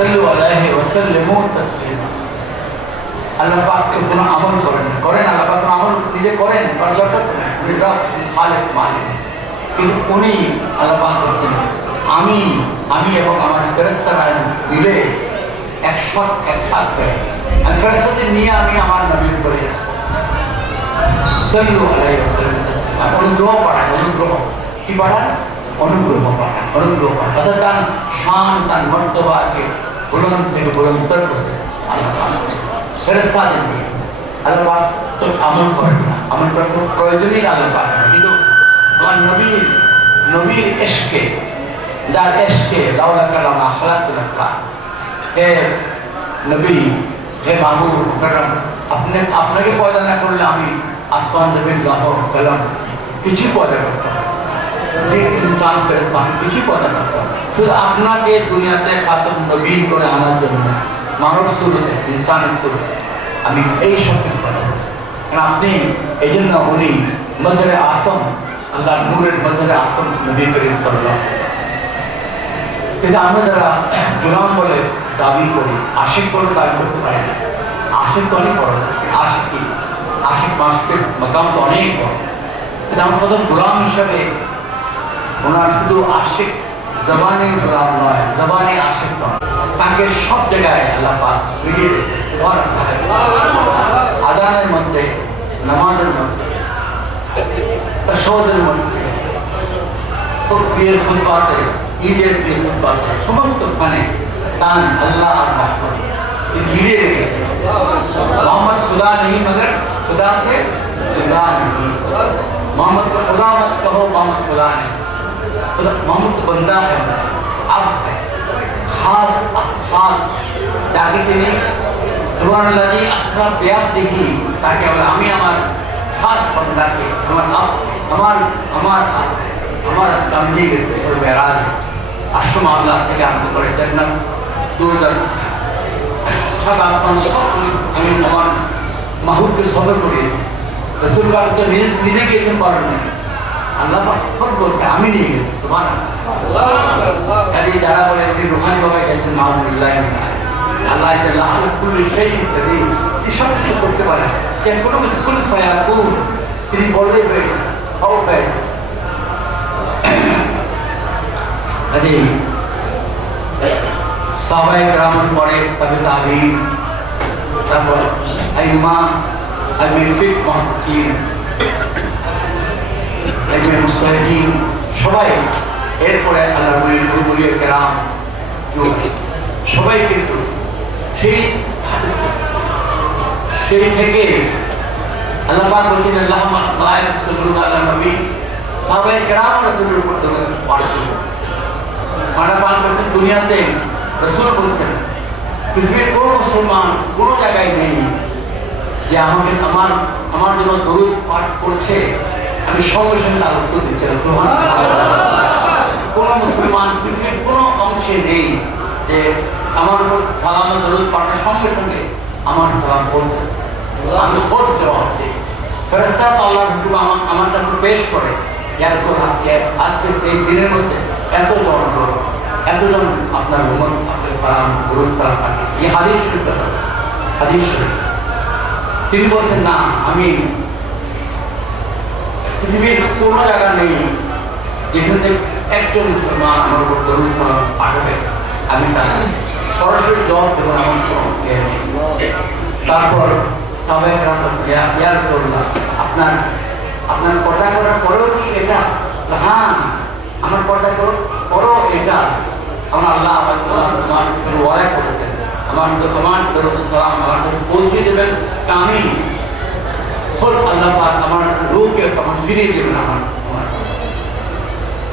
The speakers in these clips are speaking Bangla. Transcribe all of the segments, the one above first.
সাল্লু আলাইহি ওয়া সাল্লিমু তাসলিমা। আল্লাহ পাক কোনো আমল করেন আল্লাহ পাক আমল নিজে করেন, খালেক মালিক, কিন্তু উনি আল্লাহ পাক বলছেন আমি এবং আমার ফেরেশতারা মিলে একসাথে আমি ফেরেশতাদের নিয়ে আমি আমার নবীর করে সাল্লু আলাইহি ওয়া সাল্লিমু তাসলিমা। অনুগ্রহ পাঠায়, অনুগ্রহ কি পাঠায়? অনুগ্রহ পাঠায়, অনুগ্রহ পাঠায়, অর্থাৎ তার শান তার মর্তবাকে বুলন্দ থেকে বুলন্দতর করতে আল্লাহ পাক ফেরেশতাদের নিয়ে। আল্লাহ পাক তো আমল করেন না, আমল করার কোনো প্রয়োজনই আল্লাহ পাক না, কিন্তু আমার নবীর এশকে, যার এশকে লাউলা কালামা খালাকুল্লাহ, হে নবী, হে মাহবুব মুকাররম, আপনাকে পয়দা না করলে আমি আসমান জমিন লৌহ কলম কিছু পয়দা করতাম, যে ইনসান ফেরেশতা কিছু পয়দা করতাম, শুধু আপনাকে দুনিয়াতে খাতম নবীন করে আনার জন্য মানব সুরতে ইনসানের সুরতে আমি এই শক্তি পাবো। আপনি এই জন্য উনি মজরে আতম, আল্লাহ নূরের মজরে আতম নবী করিম সাল্লাল্লাহু আলাইহি ওয়াসাল্লাম। কিন্তু আমরা যারা গোলাম বলে দাবি করি, আশিক বলে দাবি করতে পারি না। আশিক তো অনেক বড়, আশিক মানুষের মাকাম তো অনেক বড়, কিন্তু আমরা কত গোলাম হিসাবে ওনার শুধু আশিক জবানে গোলাম নয়, জবানে আশিক নয়, তাকে সব জায়গায় আল্লাহ পাক মিলিয়ে আযানের মধ্যে, নামাজের মধ্যে, তাশাহুদের মধ্যে, বিয়ের খুতবাতে, ঈদের খুতবাতে, সমস্ত খানে তান আল্লাহ আর মাহবুব मिले मोहम्मद खुदा नहीं मगर खुदा से खुदा नहीं। मोहम्मद को खुदा मत कहो, मोहम्मद खुदा नहीं, मोहम्मद तो बंदा है, अब है खास ताकि তিনি সুবহান আল্লাহি আসরা ব্যাপ দেখি, তাকে বলে আমি আমার খাস বন্দাকে আমার কামজি গেছে মেরাজ আশ্রম আল্লাহ থেকে আরম্ভ করে জান্নাত 2000 সাত আসমান সব আমি আমার মাহবুবকে সফর করিয়েছি। রসুল পাক তো নিজে গিয়েছেন পারেন না, আল্লাহ পাক সব বলছে আমি নিয়ে গেছি। সুবহানাল্লাহ। যারা বলে যে রুহানি বাবা গেছেন মাহবুবুল্লাহ, আল্লাহ আল্লাহ কুল্লু শাইইন কাদির, তিনি সব কিছু করতে পারেন, যে কোনো কিছু কুল ফায়াকুন তিনি বললেই হয়ে গেছে, সব হয়ে গেছে। সাহাবায়ে কেরামের পরে তবে তাবিঈন, তারপর আইম্মা, আইম্মায়ে ফিকহ, মুহাদ্দিসিন, আইম্মায়ে মুজতাহিদিন, সবাই এরপরে আল্লাহর ওলিয়ে কেরাম সবাই কিন্তু সেই থেকে আল্লাহ পাক বলছেন আল্লাহুম্মা মালাইকা সাল্লাল্লাহু আলা নবী, সাহাবায়ে কেরাম রাসূলের উপর পাঠ করছেন। দুনিয়াতে রসুল বলছেন পৃথিবীর কোন মুসলমান কোন জায়গায় নেই যে আমাকে আমার জন্য দরুদ পাঠ করছে আমি সঙ্গে সঙ্গে তার উত্তর দিচ্ছি। কোন মুসলমান পৃথিবীর কোন অংশে নেই যে আমার উপর সালাম দরুদ পাঠের সঙ্গে সঙ্গে আমার সালাম বলছে, আমি খোঁজ জবাব দিই। ফেরেশতা আল্লাহর হুকুম আমার কাছে পেশ করে, আজকে এই দিনের মধ্যে এতজন আপনার উম্মত আপনার সালাম দরুদ সালাম পাঠিয়ে, এই হাদিস শরীফ কথা, হাদিস শরীফ। তিনি বলছেন না, আমি পৃথিবীর কোন জায়গা নেই যেখানে একজন মুসলমান আমার উপর দরুদ সালাম পাঠাবে আমি তার সরাসরি জবাব দেবো এমন কোনো জ্ঞান নেই। তারপর সাহাবায়ে কেরাম ইয়া রাসূলুল্লাহ, আপনার পর্দা করার পরেও কি এটা? হ্যাঁ, আমার পর্দা করো এটা আমার আল্লাহ তোমার ওয়াদা করেছেন, তোমার দরুদ সালাম আমার পৌঁছে দেবেন, আমি খোদ আল্লাহ পাক আমার রূহকে তখন ফিরিয়ে দেবেন আমার।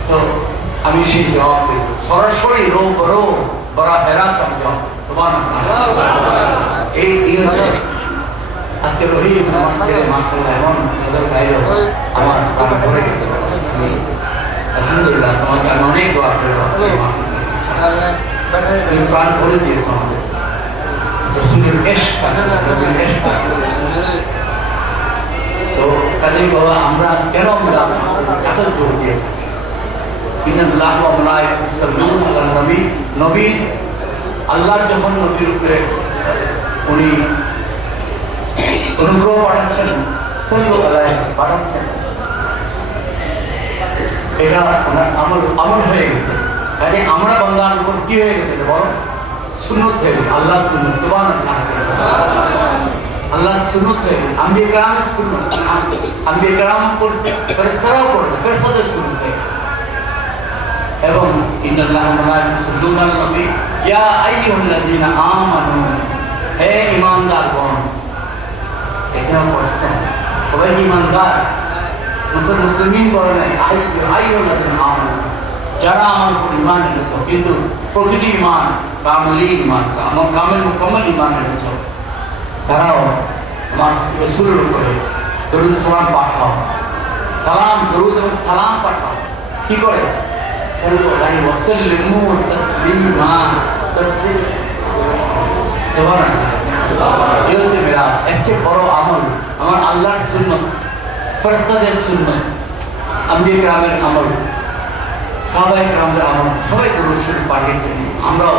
তো আমি সেই জবাব দেব সরাসরি, রো বড় হেরাত আমি জবাব। সুবহানাল্লাহ। এই হচ্ছে আজকে রহি আমার ছেলে মাশাআল্লাহ এমন তাদের গায়ে আমার প্রাণ ভরে গেছে। আলহামদুলিল্লাহ, তোমাকে আমি অনেক দোয়া করি, তুমি প্রাণ ভরে দিয়েছো আমাদের রসুলের ইশক। তো কাজেই বাবা আমরা কেন এত জোর দিয়েছি? ইন্নাল্লাহা ওয়া মালাইকাতুহু ইউসাল্লুনা আলান নবী, আল্লাহ যখন নবীর উপরে উনি অনুগ্রহ পাঠাচ্ছেন, সাল্লাল্লাহু আলাইহি পাঠাচ্ছেন, এটা ওনার আমল হয়ে গেছে। কাজে আমরা বান্দার উপর কি হয়ে গেছে বলো? সুন্নত হয়ে গেছে, আল্লাহ সুন্নত, সুবহানাল্লাহ, আল্লাহ সুন্নত হয়ে গেছে, আম্বিয়া কেরামের সুন্নত, আম্বিয়া কেরাম করছে, ফেরেশতারাও করছে, ফেরেশতাদের সুন্নত হয়ে গেছে। এবং ইন্নাল্লাহা ওয়া মালাইকাতুহু ইউসাল্লুনা আলান নবী ইয়া আইয়ুহাল্লাযীনা আমানু, হে ঈমানদারগণ, এখানে প্রশ্ন, সবাই ঈমানদার? মুসলমান বলে নাই আইয়ুহাল্লাযীনা আমানু, যারা আমার উপর ঈমান এনেছ, কিন্তু প্রকৃতি ঈমান, কামিল ঈমান, কামিল মুকাম্মাল ঈমান এনেছ, তারাও আমার রাসূলের উপরে দরুদ সালাম পাঠাও, সালাম দরুদ এবং সালাম পাঠাও। কি করে? সাল্লাল্লাহু আলাইহি ওয়াসাল্লামু তাসলিমা, তাসলিম, সুবহানাল্লাহ। এই হচ্ছে মেরা সবচেয়ে বড় আমল, আমার আল্লাহর সুন্নাত, ফেরেশতাদের সুন্নাত, আম্বিয়া কেরামের আমল, সাহাবায়ে কেরামের আমল, সবাই দরুদ শরীফ পাঠিয়েছেন। আমরাও